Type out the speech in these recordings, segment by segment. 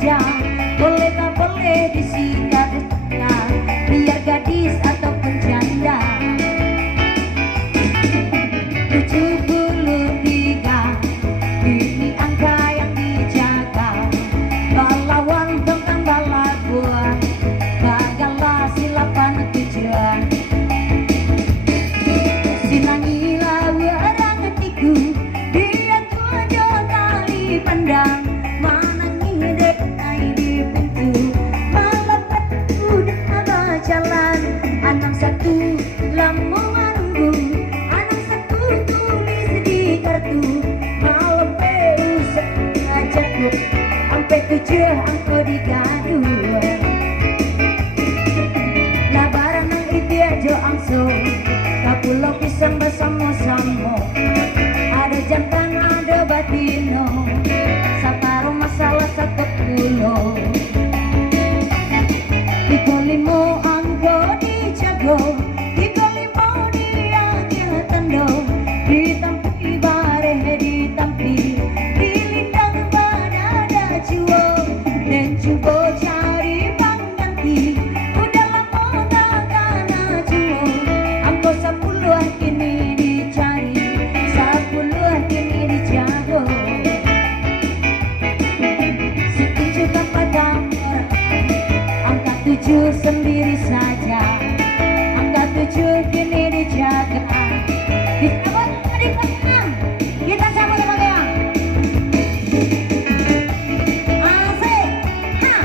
saja, boleh tak boleh disingkat biar gadis ataupun janda. 73 ini angka yang dijaga, pahlawan tentang bala buah, gagallah silapan tujuan. Sinangilah orang ketiku, dia tujuh kali pandang, manangi dekai di pintu, malam udah berjalan. Anak satu lamonganku, anak satu tulis di kartu, malam usah jatuh, sampai 7 angko digadu. Lah barang nang itu aja angso, kapulau pisang bersama-sama, ada jantan ada batino, sataro masalah satu pulau. 35 angko dijago, 35 dia tando, ditampi bare ditampi, dilindang badada juo, dan cubo cari pengganti, udah lama gak kena juo. Angko 10 kini dicari, 10 kini dijago. Setuju kepada angka 7 sendiri saja, angka 7 kini dijaga. Disambut adik pasang, kita sambut teman-teman. Asik, ha.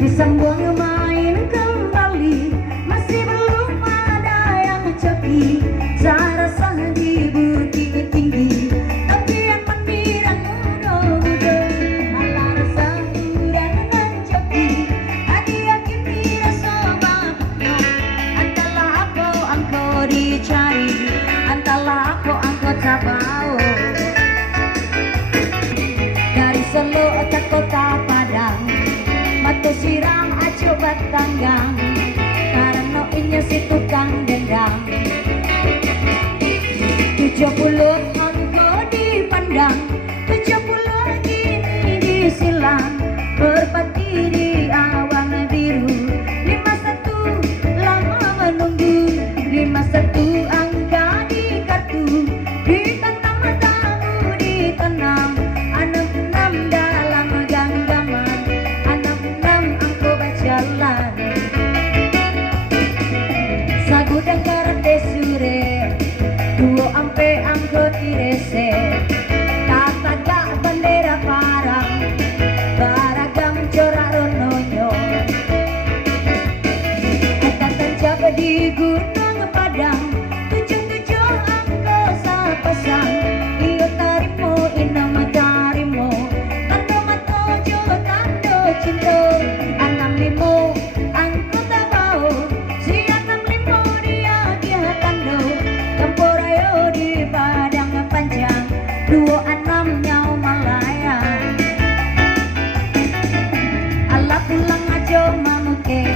Disambung main kembali, masih belum ada yang coki, saya rasa di bukit tinggi, tapi yang mendirang muda-muda, malah rasa kurang mencoki, hadiah kini rasa bakno, antalah aku angko dicari, antalah aku angko tabau, dari Solo ke kota Padang, mata siram aco batanggang, karena inya si tukang dendang. 70 angko dipandang, 70 gini disilang, berpati di awan biru, 51 lama menunggu, 51 angka di kartu, ditanam tahu ditanam, 66 dalam genggaman, jalan sagudang karate sure, 2 ampe angko direse, tataga bendera parang, baragam corak rononyo, katan jaga di Gunung Padang, 77 angko sapasang, iyo tarimo inam tarimo, tando matojo tando cinta. 65 angko tabao, si 65 dia tando, temporayo di Padang Panjang, 26 nyaw Malaya. Allah pulang aja mamuke,